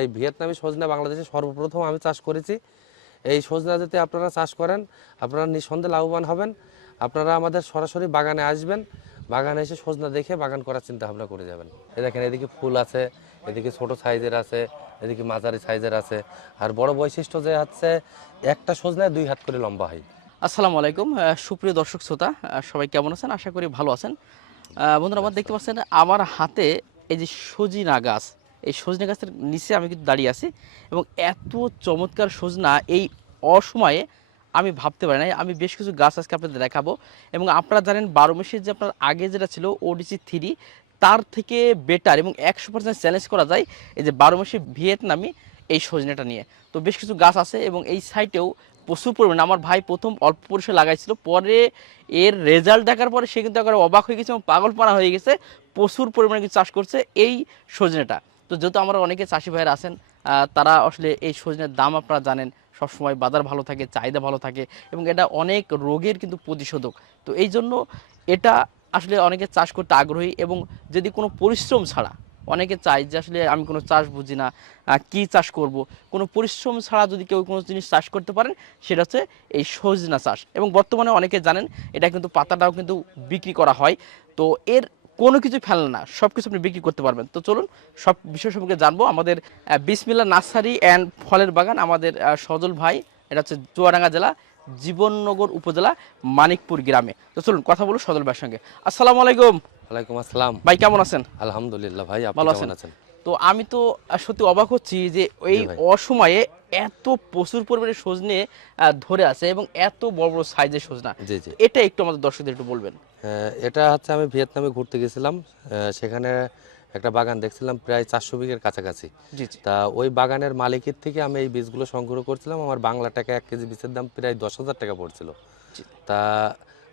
এই ভিয়েতনামি সজনা বাংলাদেশে সর্বপ্রথম আমি চাষ করেছি। এই সজনা যদি আপনারা চাষ করেন, আপনারা নিঃসন্দেহে লাভবান হবেন। আপনারা আমাদের সরাসরি বাগানে আসবেন, বাগানে এসে সজনা দেখে বাগান করার চিন্তা ভাবনা করে যাবেন। এই দেখেন, এদিকে ফুল আছে, এদিকে ছোট সাইজের আছে, এদিকে মাঝারি সাইজের আছে। আর বড় বৈশিষ্ট্য যে হচ্ছে, একটা সজনায় দুই হাত করে লম্বা হয়। আসসালামু আলাইকুম সুপ্রিয় দর্শক শ্রোতা সবাই কেমন আছেন? আশা করি ভালো আছেন। বন্ধুরা, আমার দেখতে পাচ্ছেন, আমার হাতে এই যে সজিনা গাছ এই সজনে গাছের নিচে আমি কিন্তু দাঁড়িয়ে আছি এবং এত চমৎকার সজনা এই অসময়ে আমি ভাবতে পারি না আমি বেশ কিছু গাছ আজকে আপনাদের দেখাবো এবং আপনারা জানেন বারো মাসের যে আপনার আগে যেটা ছিল ওডিসি থ্রি তার থেকে বেটার এবং একশো পার্সেন্ট চ্যালেঞ্জ করা যায় এই যে বারো মাসে ভিয়েতনামি এই সজনেটা নিয়ে। তো বেশ কিছু গাছ আছে এবং এই সাইটেও প্রচুর পরিমাণে আমার ভাই প্রথম অল্প পরিসরে লাগাইছিল, পরে এর রেজাল্ট দেখার পরে সে কিন্তু একবার অবাক হয়ে গেছে এবং পাগল পাগলপানা হয়ে গেছে, প্রচুর পরিমাণে কিন্তু চাষ করছে এই সজনেটা। তো যেহেতু আমরা অনেকে চাষি ভাইয়ের আছেন তারা আসলে এই সজনের দাম আপনারা জানেন, সবসময় বাজার ভালো থাকে, চাহিদা ভালো থাকে এবং এটা অনেক রোগের কিন্তু প্রতিষেধক তো এই জন্য এটা আসলে অনেকে চাষ করতে আগ্রহী এবং যদি কোনো পরিশ্রম ছাড়া, অনেকে চায় যে আসলে আমি কোনো চাষ বুঝি না কি চাষ করব? কোনো পরিশ্রম ছাড়া যদি কেউ কোনো জিনিস চাষ করতে পারেন, সেটা হচ্ছে এই সজনা চাষ। এবং বর্তমানে অনেকে জানেন, এটা কিন্তু পাতাটাও কিন্তু বিক্রি করা হয়। তো এর কোনো কিছু ফেলেন না সব কিছু আপনি বিক্রি করতে পারবেন। তো চলুন সব বিষয় সম্পর্কে জানব। আমাদের বিসমিল্লা নার্সারি অ্যান্ড ফলের বাগান আমাদের সজল ভাই এটা হচ্ছে চুয়াডাঙ্গা জেলা জীবননগর উপজেলা মানিকপুর গ্রামে। তো চলুন কথা বলুন সজল ভাইয়ের সঙ্গে। আসসালামু আলাইকুম। ওয়ালাইকুম আসসালাম। ভাই কেমন আছেন? আলহামদুলিল্লাহ ভাই ভালো আছেন? আছেন? তো আমি তো সত্যি অবাক হচ্ছি যে এই অসময়ে এত প্রচুর পরিমাণে সজনে ধরে আছে এবং এত বড় বড় সাইজের সজনা। এটা একটু আমাদের দর্শকদের একটু বলবেন। এটা হচ্ছে আমি ভিয়েতনামে ঘুরতে গেছিলাম সেখানে একটা বাগান দেখছিলাম প্রায় চারশো বিঘের কাছাকাছি। তা ওই বাগানের মালিকের থেকে আমি এই বীজগুলো সংগ্রহ করছিলাম আমার বাংলা টাকা এক কেজি বীজের দাম প্রায় দশ হাজার টাকা পড়ছিল। তা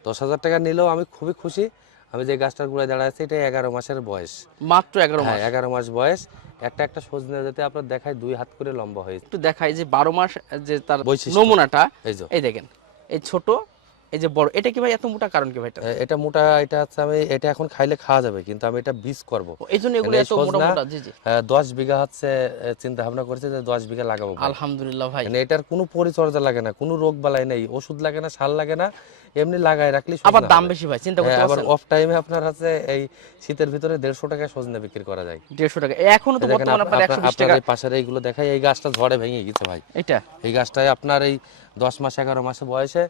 দশ হাজার টাকা নিলেও আমি খুবই খুশি আমি যে গাছটার গুড়ায় দাঁড়ায় আছি এটা এগারো মাসের বয়স। মাত্র এগারো মাস? হ্যাঁ এগারো মাস বয়স। একটা একটা সজনে যাতে আপনার দেখায় দুই হাত করে লম্বা হয়েছে একটু দেখায় যে বারো মাস যে তার। নমুনাটা এই দেখেন এই ছোট এই যে বড় এটা কি ভাই এত মোটা কারণ কি ভাই এটা? এটা মোটা এটা হচ্ছে আমি এটা এখন খাইলে খাওয়া যাবে কিন্তু আমি এটা বীজ করব। এই জন্য এগুলো এত মোটা মোটা জি জি। দশ বিঘা হচ্ছে চিন্তা ভাবনা করেছে যে দশ বিঘা লাগাবো আলহামদুলিল্লাহ ভাই। মানে এটার কোনো পরিচর্যা লাগে না কোনো রোগ বালাই নেই ওষুধ লাগে না সার লাগে না এমনি লাগায় রাখলে আবার দাম বেশি ভাই চিন্তা করতে আবার অফ টাইমে আপনার হচ্ছে এই শীতের ভিতরে দেড়শো টাকায় সজনে বিক্রি করা যায়। দেড়শো টাকা। এখনও তো বর্তমানে আপনার একশো আপনার বিশ আপনার টাকা এই পাশের এইগুলো দেখাই এই গাছটা ঝড়ে ভেঙে গেছে ভাই। এটা এই গাছটায় আপনার এই দশ মাস এগারো মাসে বয়সে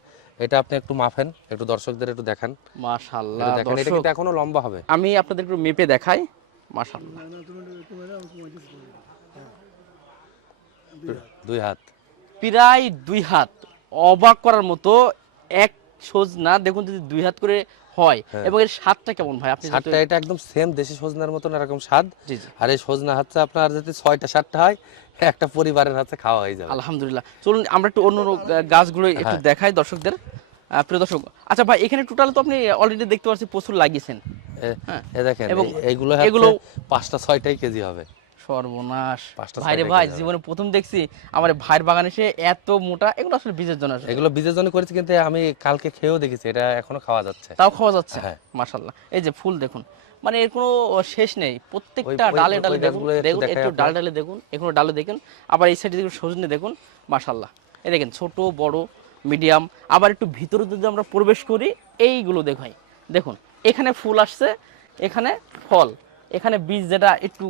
এটা আপনি একটু মাফেন একটু দর্শকদের একটু দেখান। মাশাল্লাহ এটা দেখেন এটা কিন্তু এখনও লম্বা হবে। আমি আপনাদের একটু মেপে দেখাই মাশাল্লাহ দুই হাত। প্রায় দুই হাত। অবাক করার মতো এক সজনা দেখুন যদি দুই হাত করে হয় হ্যাঁ। এবং এর স্বাদটা কেমন ভাই আপনি সাতটা এটা একদম সেম দেশি সজনার মতন এরকম স্বাদ। আর এই সজনা হচ্ছে আপনার যদি ছয়টা সাতটা হয় একটা পরিবারের হাতে খাওয়া হয়ে যাবে। আলহামদুলিল্লাহ। চলুন আমরা একটু অন্য গাছগুলো একটু হ্যাঁ। দেখাই দর্শকদের। প্রিয় দর্শক আচ্ছা ভাই এখানে টোটাল তো আপনি অলরেডি দেখতে পাচ্ছি প্রচুর লাগিয়েছেন। হ্যাঁ। দেখেন এবং এই- এগুলো- এগুলো পাঁচটা ছয়টাই কেজি হবে। সর্বনাশ। ভাইরে ভাই জীবনে প্রথম দেখছি আমার ভাইয়ের বাগানে এসে এত মোটা এগুলো আসলে বীজের জন্য এগুলো বীজের জন্য করেছি কিন্তু আমি কালকে খেয়েও দেখেছি এটা এখনও খাওয়া যাচ্ছে। তাও খাওয়া যাচ্ছে? হ্যাঁ। মাশাল্লাহ এই যে ফুল দেখুন মানে এর কোনো শেষ নেই। প্রত্যেকটা ডালে ওই ডালে দেখুন দেখুন একটু ডালে ডালে দেখুন এখনও ডালে দেখুন। আবার এই সাইডে দেখুন সজনে দেখুন মাশাল্লাহ এই দেখেন ছোট বড় মিডিয়াম আবার একটু ভিতরে যদি আমরা প্রবেশ করি এইগুলো দেখাই। দেখুন এখানে ফুল আসছে এখানে ফল। এখানে বীজ যেটা একটু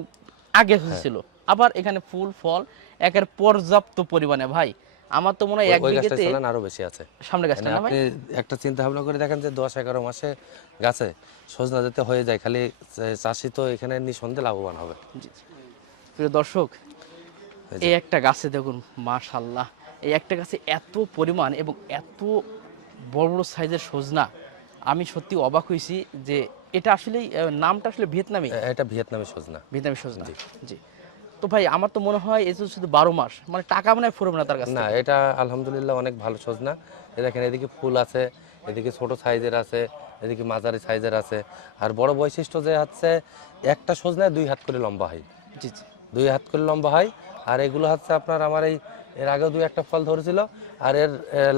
আগে হ্যাঁ। হয়েছিল আবার এখানে ফুল ফল একের পর্যাপ্ত পরিমাণে। ভাই আমার তো মনে হয় এক বিঘেতে আরও বেশি আছে। সামনে গাছটা মানে না ভাই? একটা চিন্তা ভাবনা করে দেখেন যে দশ এগারো মাসে গাছে সজনা যেতে হয়ে যায় খালি চাষি তো এখানে নিঃসন্দেহে লাভবান হবে। প্রিয় দর্শক এই একটা গাছে দেখুন মাশাল্লাহ। এই একটা গাছে এত পরিমাণ এবং এত বড় বড় সাইজের সজনা আমি সত্যি অবাক হয়েছি যে এটা আসলে নামটা আসলে ভিয়েতনামি? এটা ভিয়েতনামি সজনা। ভিয়েতনামি সজনা জি। তো ভাই আমার তো মনে হয় এই শুধু বারো মাস মানে টাকা মনে হয় ফুরবে না তার কাছে না এটা আলহামদুলিল্লাহ অনেক ভালো সজনা। দেখেন এদিকে ফুল আছে এদিকে ছোট সাইজের আছে এদিকে মাঝারি সাইজের আছে। আর বড় বৈশিষ্ট্য যে হচ্ছে একটা সজনায় দুই হাত করে লম্বা হয়। জি জি। দুই হাত করে লম্বা হয় আর এগুলো হচ্ছে আপনার আমার এই এর আগেও দুই একটা ফল ধরেছিল আর এর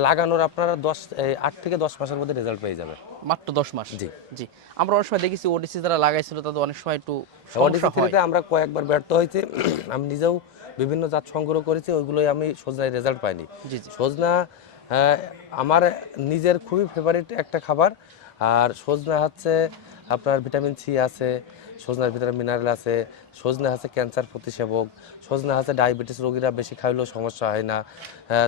লাগানোর আপনারা দশ আট থেকে দশ মাসের মধ্যে রেজাল্ট পেয়ে যাবে। মাত্র দশ মাস? জি। জি। আমরা অনেক সময় দেখেছি ওডিসি যারা লাগাইছিল তাদের অনেক সময় একটু সমস্যা ওডিসি থ্রিতে আমরা কয়েকবার ব্যর্থ হয়েছি। আমি নিজেও বিভিন্ন জাত সংগ্রহ করেছি ওইগুলোই আমি সজনায় রেজাল্ট পাইনি। সজনা আমার নিজের খুবই ফেভারিট একটা খাবার আর সজনা হচ্ছে আপনার ভিটামিন সি আছে সজনার ভিতরে মিনারেল আছে সজনা আছে ক্যান্সার প্রতিষেবক সজনা আছে ডায়াবেটিস রোগীরা বেশি খাইলেও সমস্যা হয় না।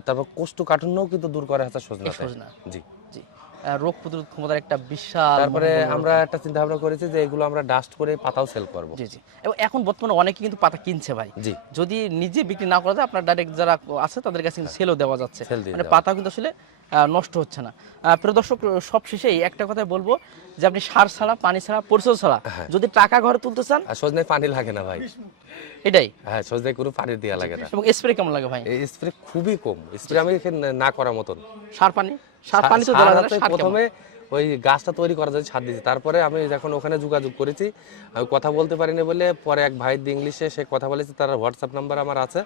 তারপর কোষ্ঠকাঠিন্যও কিন্তু দূর করা হচ্ছে সজনা সজনা। জি। রোগ প্রতিরোধ ক্ষমতার একটা বিশাল তারপরে আমরা একটা চিন্তা ভাবনা করেছি যে এগুলো আমরা ডাস্ট করে পাতাও সেল করব। জি জি। এবং এখন বর্তমানে অনেকে কিন্তু পাতা কিনছে ভাই। জি। যদি নিজে বিক্রি না করা যায় আপনার ডাইরেক্ট যারা আছে তাদের কাছে কিন্তু সেলও দেওয়া যাচ্ছে। মানে পাতা কিন্তু আসলে নষ্ট হচ্ছে না। প্রিয় দর্শক সব শেষেই একটা কথাই বলব যে আপনি সার ছাড়া পানি ছাড়া পরিচয় ছাড়া হ্যাঁ। যদি টাকা ঘরে তুলতে চান সজনে পানি লাগে না ভাই। এটাই। হ্যাঁ সজনে কোনো পানি দেওয়া লাগে না। এবং স্প্রে কেমন লাগে ভাই? স্প্রে খুবই কম। স্প্রে আমি না করার মতন। সার পানি? সার পানি তো দেওয়া কেমন? প্রথমে ওই গাছটা তৈরি করা যায় সার দিয়েছি। তারপরে আমি যখন ওখানে যোগাযোগ করেছি আমি কথা বলতে পারিনি বলে পরে এক ভাই ইংলিশে সে কথা বলেছে তার হোয়াটসঅ্যাপ নাম্বার আমার আছে।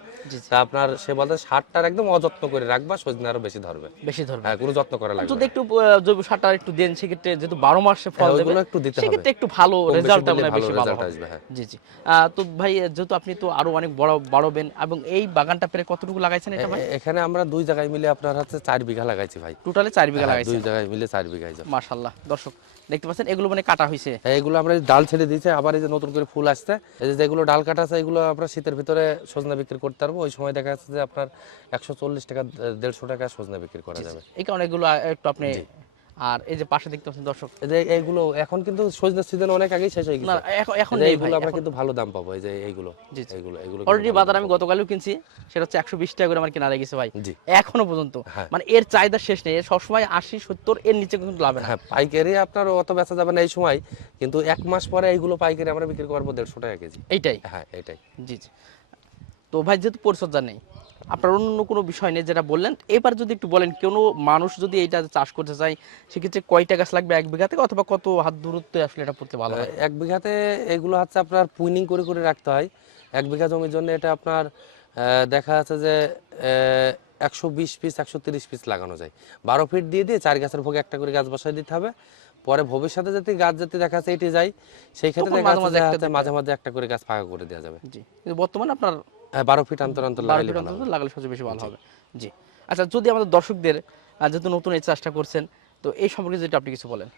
তা আপনার সে বলতে সারটার একদম অযত্ন করে রাখবা সজনে আরও বেশি ধরবে। বেশি ধরবে। হ্যাঁ কোনো যত্ন করা লাগবে যদি একটু জৈব সারটা একটু দেন সেক্ষেত্রে যেহেতু বারো মাসে ফল হ্যাঁ, দেবে একটু দিতে হবে। সেক্ষেত্রে একটু ভালো রেজাল্ট মানে বেশি ভালো আসবে, হ্যাঁ। জি জি। তো ভাই যেহেতু আপনি তো আরও অনেক বড় বাড়বেন এবং এই বাগানটা প্রায় কতটুকু লাগাইছেন এটা ভাই? এখানে আমরা দুই জায়গায় মিলে আপনার হচ্ছে চার বিঘা লাগাইছি ভাই। টোটালে চার বিঘা হ্যাঁ, লাগাইছেন? দুই জায়গায় মিলে চার বিঘা মাশাল্লাহ দর্শক দেখতে পাচ্ছেন এগুলো মানে কাটা হয়েছে এগুলো আমরা ডাল ছেড়ে দিয়েছি আবার এই যে নতুন করে ফুল আসছে। এই যে যেগুলো ডাল কাটা আছে এগুলো আমরা শীতের ভিতরে সজনা বিক্রি করতে পারব। ওই সময় দেখা যাচ্ছে যে আপনার একশো চল্লিশ টাকা দেড়শো টাকা সজনা বিক্রি করা যাবে। এই কারণে এগুলো একটু আপনি আর এই যে পাশে দেখতে পাচ্ছেন দর্শক এই যে এইগুলো এখন কিন্তু সজনা সিজন অনেক আগেই শেষ হয়ে না গেছে। এখন এখন নেই এইগুলো আমরা কিন্তু ভালো দাম পাবো এই যে এইগুলো। জি। এইগুলো অলরেডি বাজার আমি গতকালও কিনছি সেটা হচ্ছে একশো বিশ টাকা করে আমার কেনা লেগেছে ভাই। জি। এখনও পর্যন্ত। হ্যাঁ। মানে এর চাহিদা শেষ নেই এর সবসময় আশি সত্তর এর নিচে কিন্তু লাভ না। হ্যাঁ পাইকারি আপনার অত বেচা যাবে না এই সময় কিন্তু এক মাস পরে এইগুলো পাইকারি আমরা বিক্রি করব দেড়শো টাকা কেজি। এইটাই। হ্যাঁ এটাই জি জি। তো ভাই যেহেতু পরিচর্যা নেই আপনার অন্য কোনো বিষয় নেই যেটা বললেন এবার যদি একটু বলেন কোনো মানুষ যদি এটা চাষ করতে চায় সেক্ষেত্রে কয়টা গাছ লাগবে এক বিঘা থেকে অথবা কত হাত দূরত্বে আসলে এটা পড়তে ভালো হয়? এক বিঘাতে এগুলো হচ্ছে আপনার পুইনিং করে করে রাখতে হয়। এক বিঘা জমির জন্য এটা আপনার দেখা যাচ্ছে যে একশো বিশ পিস একশো তিরিশ পিস লাগানো যায়। বারো ফিট দিয়ে দিয়ে চার গাছের ভোগে একটা করে গাছ বসাই দিতে হবে। পরে ভবিষ্যতে যদি গাছ যাতে দেখা যাচ্ছে এটি যায় সেই ক্ষেত্রে মাঝে মাঝে একটা করে গাছ ফাঁকা করে দেওয়া যাবে। জি। বর্তমানে আপনার বারো ফিট অন্তর অন্তর বারো ফিট হবে। লাগালে সবচেয়ে বেশি ভালো হবে। জি। আচ্ছা যদি আমাদের দর্শকদের যেহেতু নতুন এই চাষটা করছেন তো এই সম্পর্কে যেটা আপনি কিছু বলেন।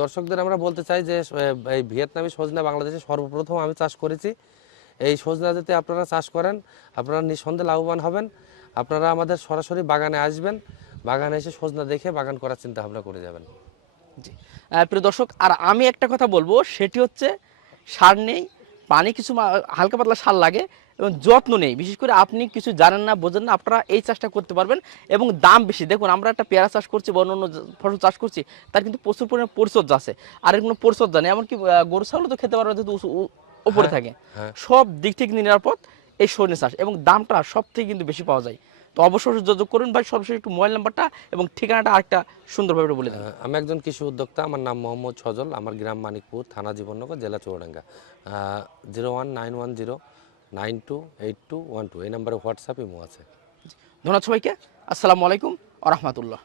দর্শকদের আমরা বলতে চাই যে এই ভিয়েতনামি সজনা বাংলাদেশে সর্বপ্রথম আমি চাষ করেছি। এই সজনা যদি আপনারা চাষ করেন আপনারা নিঃসন্দেহে লাভবান হবেন। আপনারা আমাদের সরাসরি বাগানে আসবেন। বাগানে এসে সজনা দেখে বাগান করার চিন্তা ভাবনা করে যাবেন। জি। প্রিয় দর্শক আর আমি একটা কথা বলব সেটি হচ্ছে সার নেই পানি কিছু হালকা পাতলা সার লাগে এবং যত্ন নেই। বিশেষ করে আপনি কিছু জানেন না বোঝেন না আপনারা এই চাষটা করতে পারবেন এবং দাম বেশি। দেখুন আমরা একটা পেয়ারা চাষ করছি বা অন্য অন্য ফসল চাষ করছি তার কিন্তু প্রচুর পরিমাণে পরিচর্যা আছে। আর এর কোনো পরিচর্যা নেই। এমনকি গরু ছাগলও তো খেতে পারবে যেহেতু উপরে থাকে। হ্যাঁ। সব দিক থেকে নিরাপদ এই সরষে চাষ এবং দামটা সব থেকে কিন্তু বেশি পাওয়া যায়। তো অবশ্যই যোগাযোগ করুন ভাই সর্বশেষ একটু মোবাইল নাম্বারটা এবং ঠিকানাটা আরেকটা সুন্দরভাবে বলে দেন। আহ, আমি একজন কৃষি উদ্যোক্তা আমার নাম মোহাম্মদ সজল আমার গ্রাম মানিকপুর থানা জীবননগর জেলা Chouranga. Zero one nine one zero nine two eight two one two, এই নাম্বারে হোয়াটসঅ্যাপ ইমো আছে। ধন্যবাদ সবাইকে। আসসালামু আলাইকুম আ রহমতুল্লাহ।